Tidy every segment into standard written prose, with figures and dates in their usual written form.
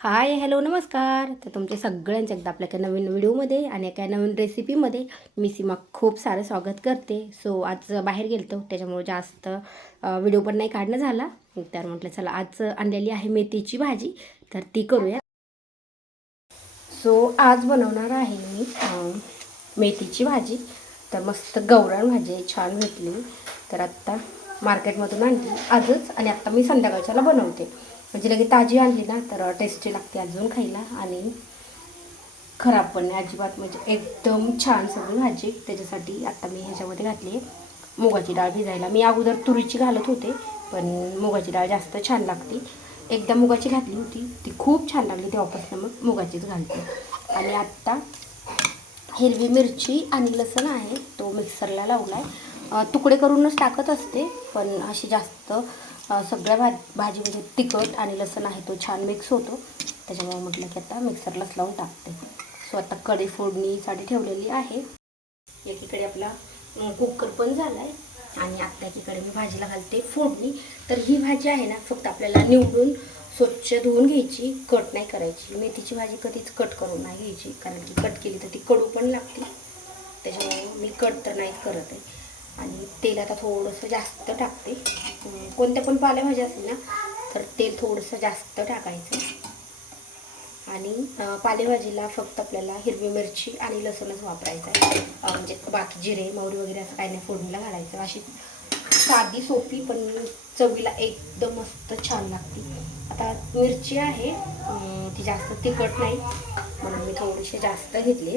हाय, hello, नमस्कार. तर तुमचे सगळ्यांचे एकदा आपल्या एका नवीन व्हिडिओमध्ये आणि एका नवीन रेसिपीमध्ये मी सीमा खूप सारं स्वागत करते. सो आज बाहेर गेलतो त्याच्यामुळे जास्त व्हिडिओ पण नाही काढणं झाला. तर म्हटलं चला आज आणलेली आहे मेथीची भाजी, तर ती करूया. सो आज बनवणार आहे मी मेथीची भाजी. तर मस्त गौरण भाजी छान भेटली, तर आत्ता मार्केटमधून आणली आजच आणि आत्ता मी संध्याकाळच्याला बनवते. म्हणजे लगेच ताजी आणली ना तर टेस्टी लागते अजून खायला आणि खराब पण नाही अजिबात, म्हणजे एकदम छान सगळी भाजी. त्याच्यासाठी आत्ता मी ह्याच्यामध्ये घातली आहे मुगाची डाळ भिजायला. मी अगोदर तुरीची घालत होते, पण मुगाची डाळ जास्त छान लागते. एकदा मुगाची घातली होती, ती खूप छान लागली, तेव्हापासून मग मुगाचीच घालते. आणि आत्ता हिरवी मिरची आणि लसूण आहे तो मिक्सरला लावला आहे. तुकडे करूनच टाकत असते, पण अशी जास्त सगळ्या भाजीमध्ये तिखट आणि लसूण आहे तो छान मिक्स होतो, त्याच्यामुळे म्हटलं की आता मिक्सरलाच लावून टाकते. सो आता कढई फोडणीसाठी ठेवलेली आहे. एकीकडे आपला कुकर पण झाला आहे आणि आत्ता एकीकडे मी भाजीला घालते फोडणी. तर ही भाजी आहे ना, फक्त आपल्याला निवडून स्वच्छ धुवून घ्यायची, कट नाही करायची. मेथीची भाजी कधीच कट करून नाही घ्यायची, कारण की कट केली तर ती कडू पण लागते. त्याच्यामुळे मी कट तर नाहीच करत आहे. आणि तेल आता थोडंसं जास्त टाकते. कोणत्या पण पालेभाज्या असेल ना तर तेल थोडंसं जास्त टाकायचं. आणि पालेभाजीला फक्त आपल्याला हिरवी मिरची आणि लसूणच वापरायचा आहे. म्हणजे बाकी जिरे मोहरी वगैरे असं काही नाही फोडणीला घालायचं. अशी साधी सोपी पण चवीला एकदम मस्त छान लागते. आता मिरची आहे ती जास्त तिखट नाही, म्हणून मी थोडीशी जास्त घेतली.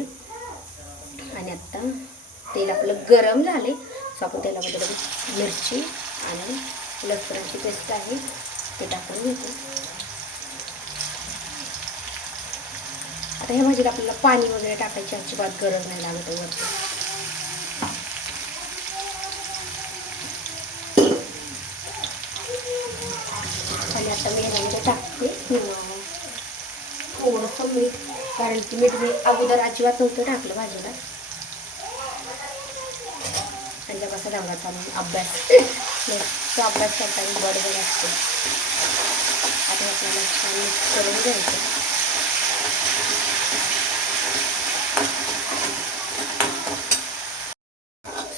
आणि आत्ता तेल आपलं गरम झाले, सो आपण तेलामध्ये मिरची आणि लसणाची पेस्ट आहे ते टाकून घेतो. आता ह्या भाजीला आपल्याला पाणी वगैरे टाकायची अजिबात गरज नाही लागत वरती. आणि आता मी ह्यामध्ये टाकते थोडंसं मीठ, कारण की मीठ मी अगोदर अजिबात नव्हतं टाकलं भाजीला. त्यांच्या कसा रंगाचा अभ्यास तो अभ्यास करताना बरोबर असतो. आता आपल्याला छान मिक्स करून घ्यायचं.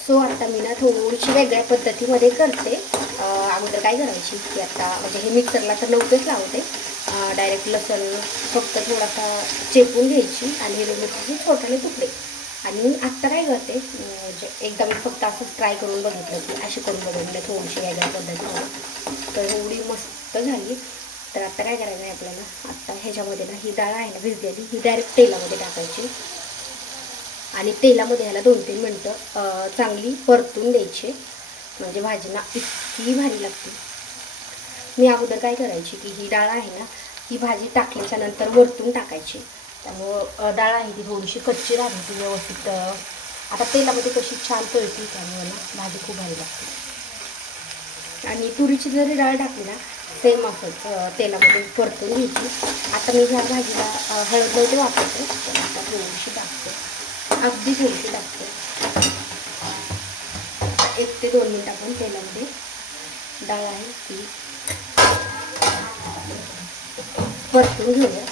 सो आता मी ना थोडीशी वेगळ्या पद्धतीमध्ये करते. अगोदर काय करायची की आता म्हणजे हे मिक्सरला तर नव्हतेच लावते, डायरेक्ट लसूण फक्त थोडासा चेपून घ्यायची आणि हिरवी मिरचीचे छोटे तुकडे. आणि आत्ता काय करते, म्हणजे एकदा मी फक्त असंच ट्राय करून बघितलं की अशी करून बघितलं थोडीशी वेगळ्या पद्धतीमध्ये, तर एवढी मस्त झाली. तर आता काय करायचं आहे आपल्याला, आत्ता ह्याच्यामध्ये ना ही डाळ आहे ना भिजलेली, ही डायरेक्ट तेलामध्ये टाकायची आणि तेलामध्ये ह्याला 2-3 मिनटं चांगली परतून द्यायची. म्हणजे भाजीला इतकी भारी लागते. मी अगोदर काय करायची की ही डाळ आहे ना, ही भाजी टाकल्याच्या नंतर वरतून टाकायची. त्यामुळं डाळ आहे ती थोडीशी कच्ची राहते, ती व्यवस्थित आता तेलामध्ये कशी छान तळती, त्यामुळे ना भाजी खूप भारी लागते. आणि तुरीची जरी डाळ टाकली ना सेम असंच तेलामध्ये परतून घ्यायची. आता मी ह्या भाजीला हळद नव्हते वापरते, तर आता थोडीशी टाकते, अगदी थोडीशी टाकते. 1 ते 2 मिनिट आपण तेलामध्ये डाळ आहे ती परतून घेऊया.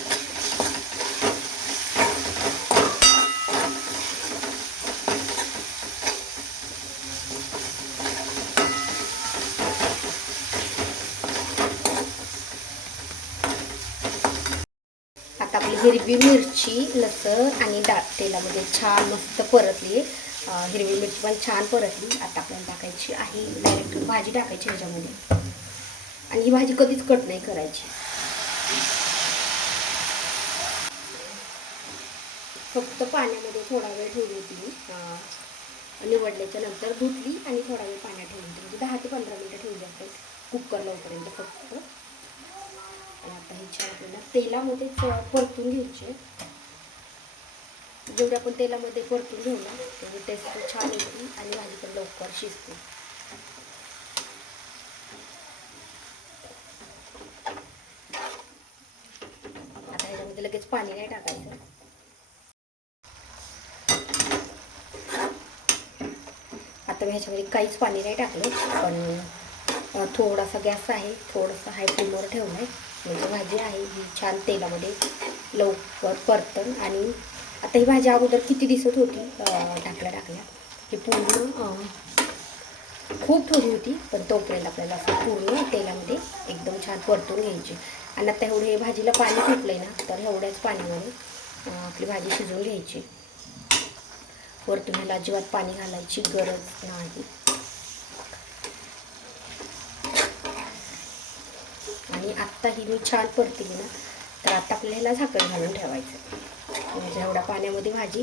आता आपली हिरवी मिरची लसूण आणि डाळ तेलामध्ये छान मस्त परतली. हिरवी मिरची पण छान परतली. आता आपल्याला टाकायची आहे डायरेक्ट भाजी टाकायची ह्याच्यामध्ये. आणि ही भाजी कधीच कट नाही करायची, फक्त पाण्यामध्ये थोडा वेळ ठेवली होती. निवडल्याच्या नंतर धुतली आणि थोडा वेळ पाण्यात ठेवली होती, म्हणजे 10 ते 15 मिनटं ठेवली आपण कुकर लावपर्यंत फक्त. आणि आता हे छान आपल्याला तेलामध्येच परतून घ्यायचे. जेवढे आपण तेलामध्ये परतून घेऊ ना तेवढी टेस्ट छान येते आणि भाजी पण लवकर शिजते. आता ह्याच्यामध्ये लगेच पाणी नाही टाकायचं. आता मी ह्याच्यामध्ये काहीच पाणी नाही टाकलं, पण थोडासा गॅस आहे, थोडासा हाय फ्लेमवर ठेवला आहे म्हणजे भाजी आहे ही छान तेलामध्ये लवकर परतन. आणि आता ही भाजी अगोदर किती दिसत होती टाकल्या ही पूर्ण खूप थोडी होती, पण तोपर्यंत आपल्याला असं पूर्ण तेलामध्ये एकदम छान परतून घ्यायची. आणि आता एवढे भाजीला पाणी सुटलं ना, तर एवढ्याच पाण्यामध्ये आपली भाजी शिजवून घ्यायची. वरतून ह्याला अजिबात पाणी घालायची गरज नाही. आणि आत्ता ही मी छान परतली ना, तर आता आपल्याला ह्याला झाकण घालून ठेवायचं. म्हणजे एवढ्या पाण्यामध्ये भाजी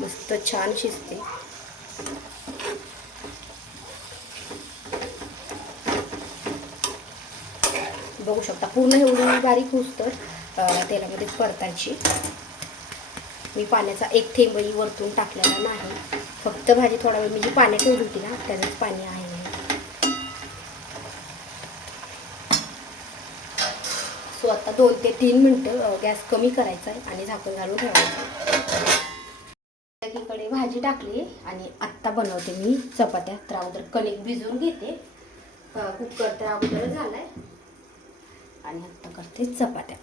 मस्त छान शिजते. बघू शकता पूर्ण एवढी बारीक होऊस तर तेलामध्येच परतायची. मी पाण्याचा एक थेंबही वरतून टाकलेला नाही, फक्त भाजी थोडा वेळ मी जी पाण्यात ठेवली होती ना त्याचंच पाणी आहे. सो आता 2 ते 3 मिनटं गॅस कमी करायचा आहे आणि झाकण घालून ठेवायचं. एकीकडे भाजी टाकली आणि आत्ता बनवते मी चपात्या. तर अगोदर कणिक भिजवून घेते. कुकर तर अगोदरच झालाय आणि आत्ता करते चपात्या.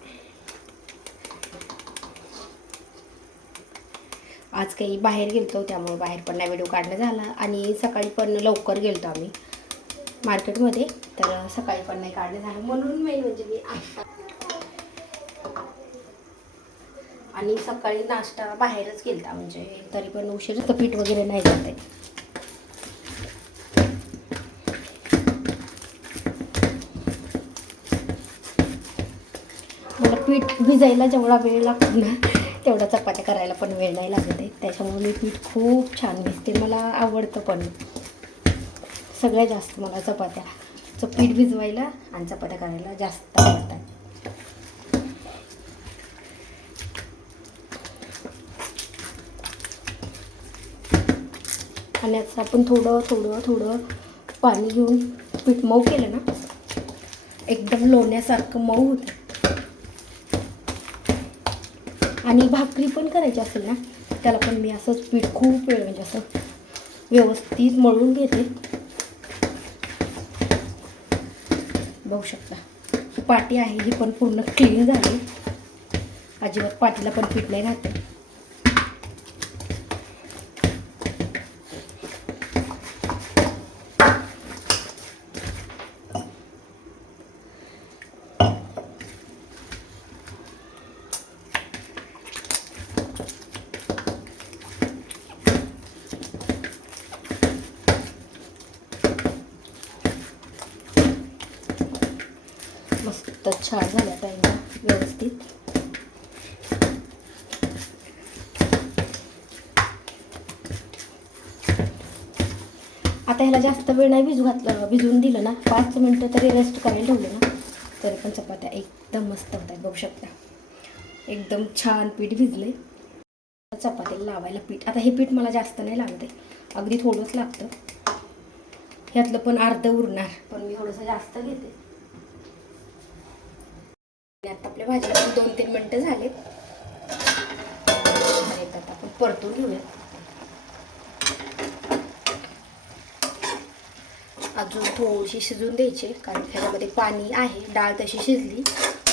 आज काही बाहेर गेलतो त्यामुळे बाहेर पण नाही व्हिडिओ काढणं झाला. आणि सकाळी पण लवकर गेलतो आम्ही मार्केटमध्ये, तर सकाळी पण नाही काढणं झालं. म्हणून मेन म्हणजे मी आत्ता. आणि सकाळी नाश्ता बाहेरच केलता, म्हणजे तरी पण उशीर पीठ वगैरे नाही जाते. मला पीठ भिजायला जेवढा वेळ लागतो ना तेवढा चपात्या करायला पण वेळ नाही लागत आहे. त्याच्यामुळे मी पीठ खूप छान भिजते. मला आवडतं पण सगळ्यात जास्त मला चपात्याचं पीठ भिजवायला आणि चपात्या करायला जास्त आवडतात. आणि असं आपण थोडं थोडं थोडं पाणी घेऊन पीठ मऊ केलं ना, एकदम लोण्यासारखं मऊ होतं. आणि भाकरी पण करायची असेल ना, त्याला पण मी असंच पीठ खूप वेळ म्हणजे असं व्यवस्थित मळून घेते. बघू शकता ही पाटी आहे ही पण पूर्ण क्लीन झाली. अजिबात पाटीला पण पीठ नाही राहते. मस्त छान झाल्या पाहिजे व्यवस्थित. आता ह्याला जास्त वेळ नाही भिजवून दिलं ना, 5 मिनटं तरी रेस्ट करायला ठेवलं ना, तरी पण चपात्या एकदम मस्त होतात. बघू शकता एकदम छान पीठ भिजले. चपातीला लावायला पीठ, आता हे पीठ मला जास्त नाही लागत आहे, अगदी थोडंच लागतं. ह्यातलं पण अर्ध उरणार, पण मी थोडंसं जास्त घेते. आता आपल्या भाजीला 2-3 मिनटं झालेत. आता आपण परतून घेऊया. अजून थोडीशी शिजून द्यायची, कारण ह्याच्यामध्ये पाणी आहे. डाळ तशी शिजली,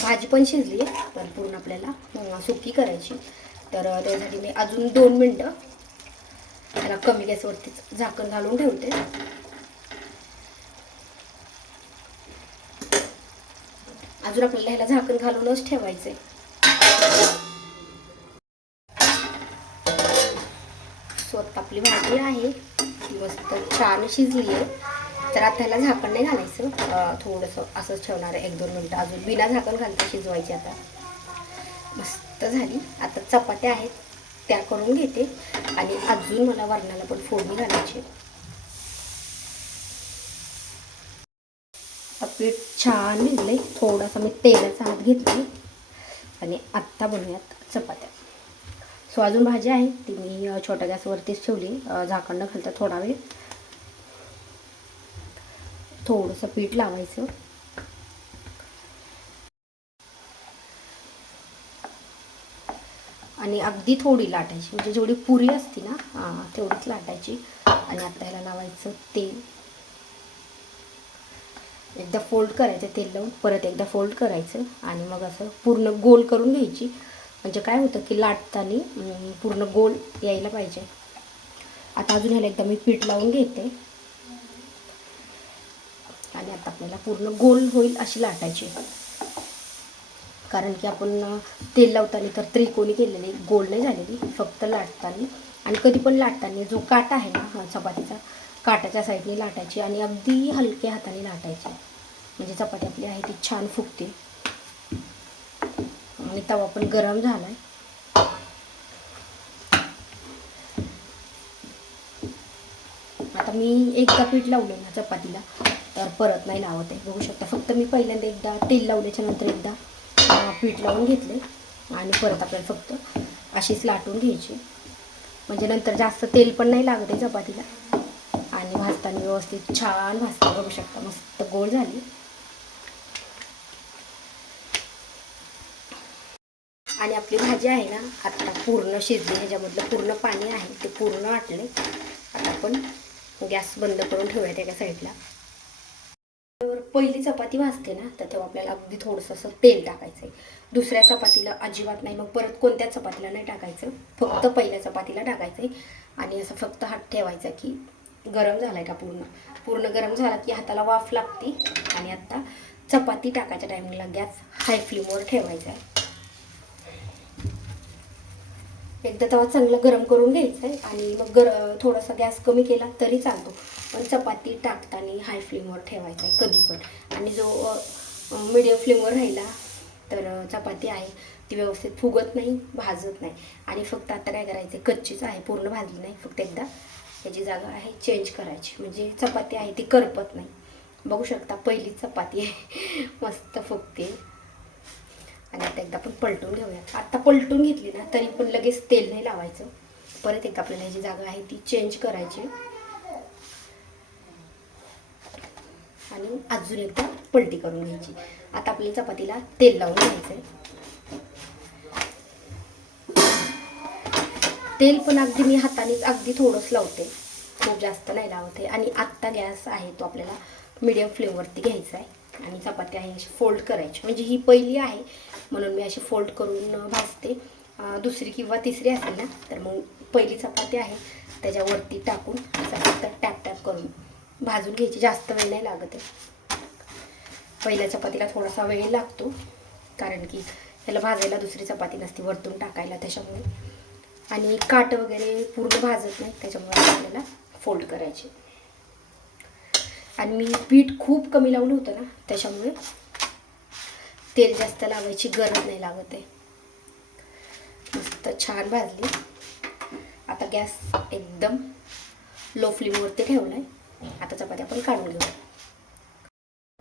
भाजी पण शिजली, पण पूर्ण आपल्याला सुकी करायची. तर त्यासाठी मी अजून 2 मिनटं त्याला कमी गॅसवरतीच झाकण घालून ठेवते. अजून आपल्याला ह्याला झाकण घालूनच ठेवायचंय. स्वतः आपली भाजी आहे ती मस्त छान शिजली आहे. तर आता ह्याला झाकण नाही घालायचं, थोडंसं असंच ठेवणार आहे 1-2 मिनटं. अजून बिना झाकण घालता शिजवायची. आता मस्त झाली. आता चपात्या आहेत त्या करून घेते आणि अजून मला वरणाला पण फोडणी घालायची. पीठ छान भिजले. थोडासा मी तेलाचा हात घेतला आणि आत्ता बनवूयात चपात्या. सो अजून भाजी आहे ती मी छोट्या गॅसवरतीच ठेवली, झाकण न घालता. थोडा वेळ थोडंसं पीठ लावायचं आणि अगदी थोडी लाटायची, म्हणजे जेवढी पुरी असती ना तेवढीच लाटायची. आणि आता ह्याला लावायचं तेल. एकदा फोल्ड करायचं तेल लावून, परत एकदा फोल्ड करायचं आणि मग असं पूर्ण गोल करून घ्यायची. म्हणजे काय होतं की लाटताना पूर्ण गोल यायला पाहिजे. आता अजून ह्याला एकदा मी पीठ लावून घेते आणि आता आपल्याला पूर्ण गोल होईल अशी लाटायची. कारण की आपण तेल लावताना तर त्रिकोणी केलेली, गोल नाही झालेली, फक्त लाटताना. आणि कधी पण लाटताना जो काटा आहे ना चपातीचा, काटाच्या साईडने लाटायची आणि अगदी हलक्या हाताने लाटायची. म्हणजे चपाती आपली आहे ती छान फुगते. आणि तवा पण गरम झाला आहे. आता मी एकदा पीठ लावलं ना चपातीला तर परत नाही लावत आहे. बघू शकता, फक्त मी पहिल्यांदा एकदा तेल लावल्याच्या नंतर एकदा पीठ लावून घेतले आणि परत आपल्याला फक्त अशीच लाटून घ्यायची. म्हणजे नंतर जास्त तेल पण नाही लागत आहे चपातीला आणि भाजताना व्यवस्थित छान भाजते. बघू शकता मस्त गोल झाली. आणि आपली भाजी आहे ना आता पूर्ण शिजली. ह्याच्यामधलं पूर्ण पाणी आहे ते पूर्ण आटले. आता आपण गॅस बंद करून ठेवूयात एका साईडला. तर पहिली चपाती भाजते ना तर तेव्हा आपल्याला अगदी थोडंसं असं तेल टाकायचं आहे. दुसऱ्या चपातीला अजिबात नाही, मग परत कोणत्या चपातीला नाही टाकायचं, फक्त पहिल्या चपातीला टाकायचं आहे. आणि असं फक्त हात ठेवायचा की गरम झाला आहे का, पूर्ण गरम झाला की हाताला वाफ लागते. आणि आता चपाती टाकायच्या टायमिंगला गॅस हाय फ्लेमवर ठेवायचा आहे. एकदा तवा चांगलं गरम करून घ्यायचं आहे आणि मग थोडासा गॅस कमी केला तरी चालतो, पण चपाती टाकताना हाय फ्लेमवर ठेवायचा आहे कधी पण. आणि जो मीडियम फ्लेमवर राहिला तर चपाती आहे ती व्यवस्थित फुगत नाही, भाजत नाही. आणि फक्त आता काय करायचं, कच्चीच आहे, पूर्ण भाजली नाही, फक्त एकदा त्याची जागा आहे चेंज करायची, म्हणजे चपाती आहे ती करपत नाही. बघू शकता पहिली चपाती आहे मस्त फुगते. आणि आता एकदा आपण पलटून घेऊया. आता पलटून घेतली ना तरी पण लगेच तेल नाही लावायचं, परत एकदा आपल्याला जी जागा आहे ती चेंज करायची आणि अजून एकदा पलटी करून घ्यायची. आता आपली चपातीला तेल लावून घ्यायचंय. तेल पण अगदी मी हातानेच अगदी थोडंच लावते, खूप जास्त नाही लावते. आणि आत्ता गॅस आहे तो आपल्याला मीडियम फ्लेमवरती घ्यायचा आहे. आणि चपाती आहे अशी फोल्ड करायची, म्हणजे ही पहिली आहे म्हणून मी अशी फोल्ड करून भाजते. दुसरी किंवा तिसरी असेल ना तर मग पहिली चपाती आहे त्याच्यावरती टाकून असं फक्त टॅप टॅप करून भाजून घ्यायची. जास्त वेळ नाही लागत आहे. पहिल्या चपातीला थोडासा वेळ लागतो कारण की त्याला भाजायला दुसरी चपाती नसते वरतून टाकायला, त्याच्यामुळे. आणि काट वगैरे पूर्ण भाजत नाही, त्याच्यामुळे आपल्याला फोल्ड करायचे. आणि मी पीठ खूप कमी लावलं होतं ना त्याच्यामुळे तेल जास्त लावायची गरज नाही लागत आहे. मस्त छान भाजली. आता गॅस एकदम लो फ्लेमवरती ठेवला आहे. आता चपाती आपण काढून घेऊ.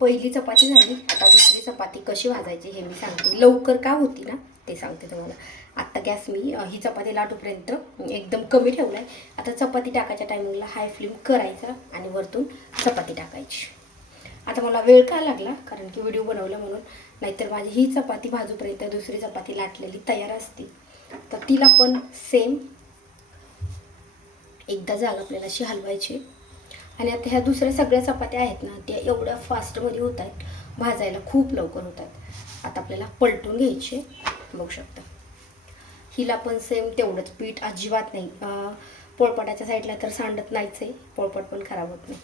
पहिली चपाती झाली, आता दुसरी चपाती कशी भाजायची हे मी सांगते. लवकर का होती ना ते सांगते तुम्हाला. आता गॅस मी ही चपाती लाटूपर्यंत एकदम कमी ठेवला आहे. आता चपाती टाकायच्या टायमिंगला हाय फ्लेम करायचा आणि वरतून चपाती टाकायची. आता मला वेळ का लागला कारण की व्हिडिओ बनवला म्हणून, नाहीतर माझी ही चपाती भाजूपर्यंत दुसरी चपाती लाटलेली तयार असते. तर तिला पण सेम एकदा जागा आपल्याला अशी हलवायची. आणि आता ह्या दुसऱ्या सगळ्या चपात्या आहेत ना त्या एवढ्या फास्टमध्ये होत आहेत, भाजायला खूप लवकर होतात. आता आपल्याला पलटून घ्यायचे. बघू शकता हिला पण सेम तेवढंच पीठ अजिबात नाही. पोळपाटाच्या साईडला तर सांडत नाहीच आहे, पोळपाट पण खराब होत नाही.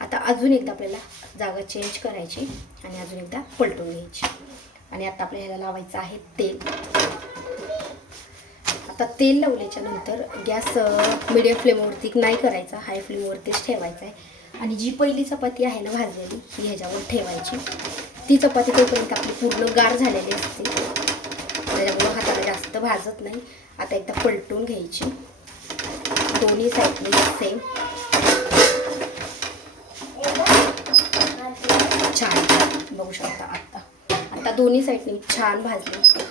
आता अजून एकदा आपल्याला जागा चेंज करायची आणि अजून एकदा पलटून घ्यायची. आणि आता आपल्याला ह्याला लावायचं आहे तेल. आता तेल लावल्याच्या नंतर गॅस मीडियम फ्लेमवरती नाही करायचा, हाय फ्लेमवरतीच ठेवायचा आहे. आणि जी पहिली चपाती आहे ना भाजलेली ही ह्याच्यावर ठेवायची. ती चपाती तोपर्यंत आपली पूर्ण गार झालेली असते, त्याच्यामुळे हाताला जास्त भाजत नाही. आता एकदा पलटून घ्यायची दोन्ही साईडनी सेम. छान बघू शकता आता दोन्ही साईडनी छान भाजली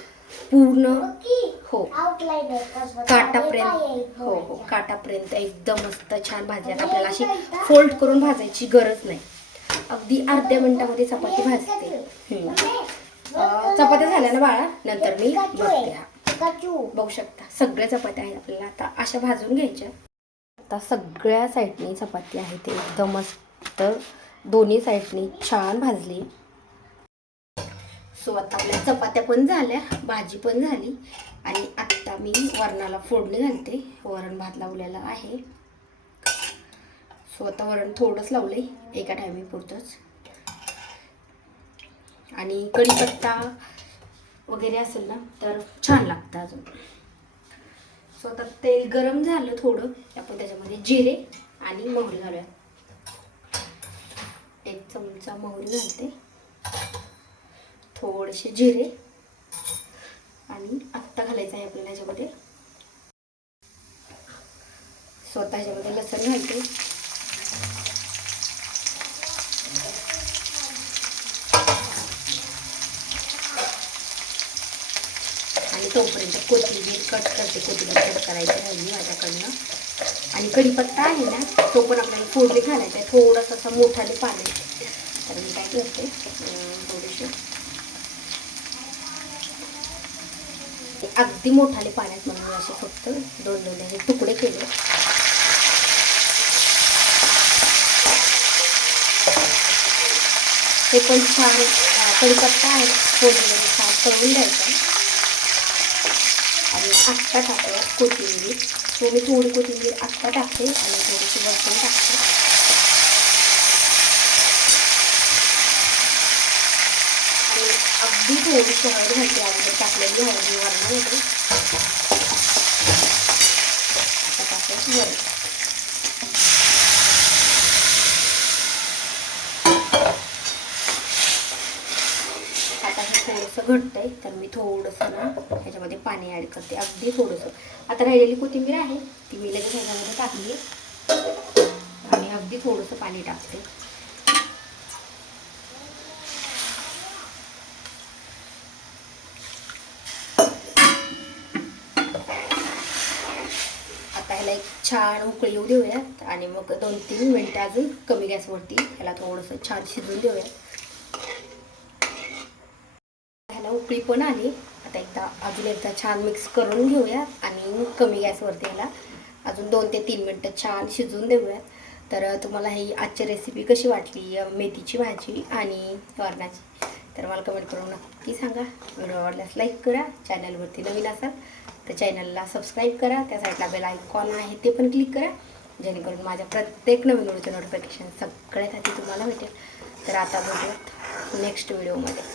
पूर्ण. हो काटापर्यंत, हो काटापर्यंत एकदम मस्त छान भाजली. आता आपल्याला अशी फोल्ड करून भाजायची गरज नाही, अगदी अर्ध्या मिनिटामध्ये चपाती भाजते. चपात्या झाल्या ना बाळा, नंतर मी बघते. बघू शकता सगळ्या चपात्या आहेत आपल्याला आता अशा भाजून घ्यायच्या. आता सगळ्या साईडनी चपाती आहे ते एकदम मस्त दोन्ही साईडनी छान भाजली. सो आता आपल्या चपात्या पण झाल्या, भाजी पण झाली आणि आत्ता मी वरणाला फोडणी घालते. वरण भात लावलेला आहे. सो आता वरण थोडंच लावलंय, एका टायमिंग पुरतंच. आणि कढीपत्ता वगैरे असेल ना तर छान लागतं अजून. सो आता तेल गरम झालं थोडं, आपण त्याच्यामध्ये जिरे आणि मोहरी घालूया. 1 चमचा मोहरी घालते, थोडेसे जिरे आणि आत्ता घालायचं आहे आपल्याला ह्याच्यामध्ये. स्वतः ह्याच्यामध्ये लसूण घालते. आणि तोपर्यंत कोथिंबीर कट करते. कोथिंबीर कट करायची राहिली माझ्याकडनं. आणि कढीपत्ता आहे ना तो पण आपल्याला फोडणी घालायचा आहे. थोडासा असा मोठाले पाणी. तर मी काय करते, थोडेसे अगदी मोठाले पाण्यात म्हणून मी असे फक्त 2 असे तुकडे केले. ते पण छान कढीपत्ता आहे फोडणीमध्ये छान तळून द्यायचा. आणि आत्ता टाकूया कोथिंबीर. सो मी थोडी कोथिंबीर आत्ता टाकते आणि थोडीशी वरतून टाकते. आणि अगदी थोडीशी हळद घालते. अगोदर टाकलेली हळद वरणामध्ये. आता टाकायची वरण. आता हे थोडंसं घट्ट आहे तर मी थोडंसं ना ह्याच्यामध्ये पाणी ॲड करते, अगदी थोडंसं. आता राहिलेली कोथिंबीर आहे ती मी लगेच ह्याच्यामध्ये टाकली आणि अगदी थोडंसं पाणी टाकते. आता ह्याला एक छान उकळी येऊ देऊयात आणि मग 2-3 मिनटं अजून कमी गॅसवरती ह्याला थोडंसं छान शिजवून देऊयात. ह्याला उकळी पण आली. आता अजून एकदा छान मिक्स करून घेऊया आणि कमी गॅसवरती ह्याला अजून 2 ते 3 मिनटं छान शिजवून देऊयात. तर तुम्हाला ही आजची रेसिपी कशी वाटली, मेथीची भाजी आणि वरणाची, तर मला कमेंट करून नक्की सांगा. व्हिडिओ आवडल्यास लाईक करा. चॅनलवरती नवीन असाल तर चॅनलला सबस्क्राईब करा. त्या साईडला बेल आयकॉन आहे ते पण क्लिक करा, जेणेकरून माझ्या प्रत्येक नवीन व्हिडिओचे नोटिफिकेशन सगळ्यात आधी तुम्हाला भेटेल. तर आता भेटूयात नेक्स्ट व्हिडिओमध्ये.